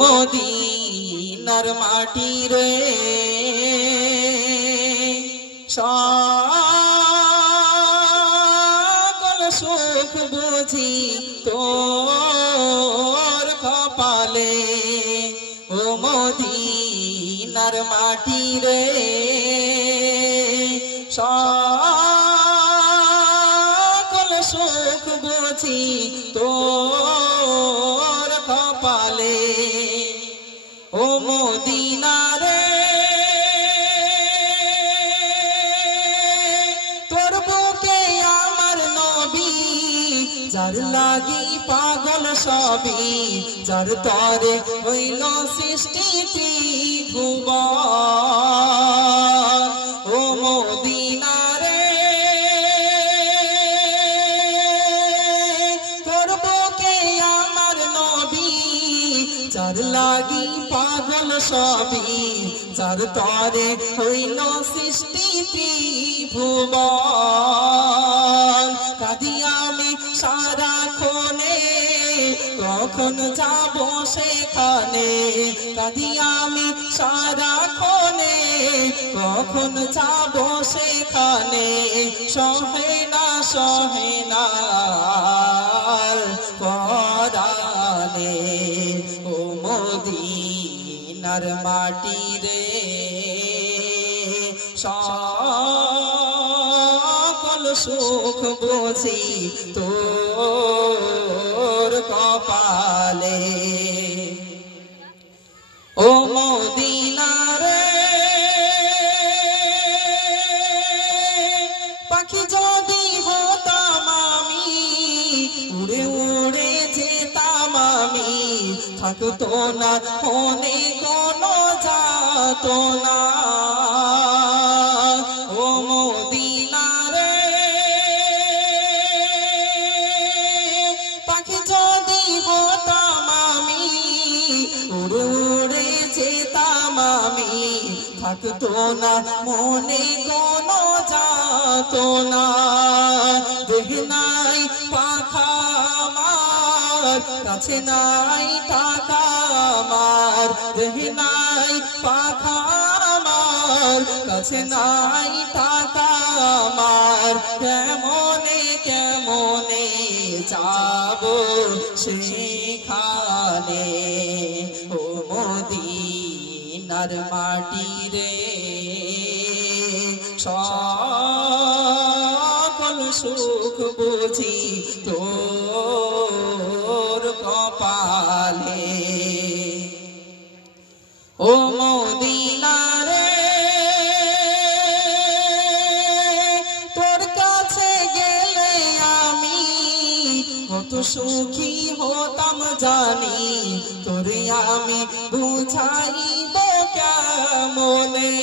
মদিনার মাটি রে সকল সুখ বুঝি তোর কপালে ও মদিনার মাটি রে সকল সুখ বুঝি তোর কপালে ও মদিনা রে তোর বুকে আমার নবী যার লাগি পাগল সবই যার তরে হইল সৃষ্টি ত্রিভুবন ও মদিনা রে তোর বুকে আমার নবী যার লাগি পাগল সবই যার তরে হইল সৃষ্টি ত্রিভুবন কাঁদি আমি সারাক্ষণে কখন যাব সেখানে কাঁদি আমি সারাক্ষণে কখন যাব সেখানে সহে না পরানে ও মদিনার মাটি রে সকল সুখ বুঝি তোর কপালে ও মদিনা রে পাখি যদি হতাম আমি উড়ে উড়ে যেতাম আমি থাকতো না মনে কোনো যাতো না ও মদিনা রে পাখি যদি হতাম আমি উড়ে উড়ে যেতাম আমি থাকতো না মনে কোনো যাতো না দেহ নাই পাখা আমার কাছে নাই টাকা আমার দেহ নাই পাখা আমার কাছে নাই টাকা আমার কেমনে কেমনে যাব সেখানে ও মদিনার মাটি রে সকল সুখ বুঝি তোর কপালে ও মদিনা রে তোর কাছে গেলে আমি কত সুখী হতাম জানি তোরে আমি বুঝাইব কেমনে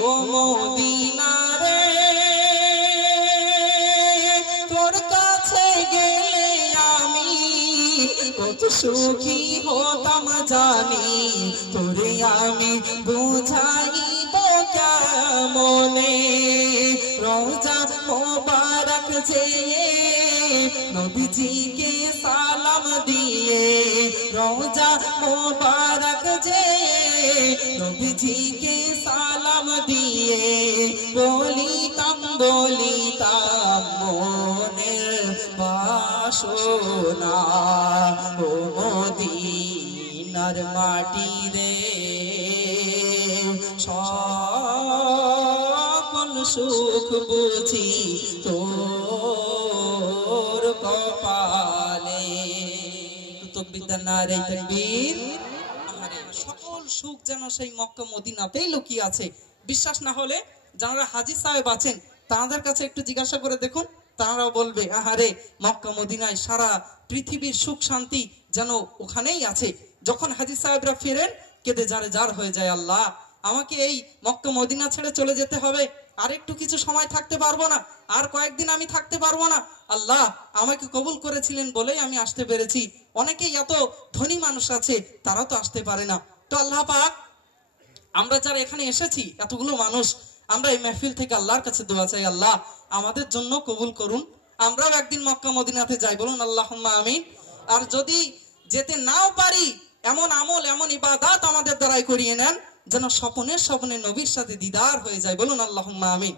ও মদিনা রে তোর কাছে গেলে আমি কত সুখী হতাম জানি তোরে আমি বুঝাইব কেমনে রোজা মোবারক যে নবীজিকে সালাম দিয়ে রোজা মোবারক যে নবীজিকে সালাম দিয়ে বলিতাম মনের বাসনা ও মদিনার মাটি রে সকল সুখ বুঝি তোর কপালে তাকবীর নারে তাকবীর সকল সুখ যেন সেই মক্কা মদিনাতেই লুকিয়ে আছে বিশ্বাস না হলে যারা হাজী সাহেব আছেন তাদের কাছে একটু জিজ্ঞাসা করে দেখুন তারাও বলবে আহারে মক্কা মদিনায় সারা পৃথিবীর সুখ শান্তি যেন ওখানেই আছে যখন হাজী সাহেবরা ফেরেন কেঁদে যারে যার হয়ে যায় আল্লাহ আমাকে এই মক্কা মদিনা ছেড়ে চলে যেতে হবে আর একটু কিছু সময় থাকতে পারবো না আর কয়েকদিন আমি থাকতে পারবো না আল্লাহ আমাকে কবুল করেছিলেন বলেই আমি আসতে পেরেছি অনেকেই এত ধনী মানুষ আছে তারা তো আসতে পারে না তো আল্লাহ পাক আমরা যারা এখানে এসেছি এতগুলো মানুষ আমরা এই মাহফিল থেকে আল্লাহর কাছে দোয়া চাই আল্লাহ আমাদের জন্য কবুল করুন আমরাও একদিন মক্কা মদিনাতে যাই বলুন আল্লাহুম্মা আমিন আর যদি যেতে নাও পারি এমন আমল এমন ইবাদত আমাদের দ্বারাই করিয়ে নেন যেন স্বপ্নে স্বপ্নে নবীর সাথে দিদার হয়ে যায়। বলুন আল্লাহুম্মা আমিন।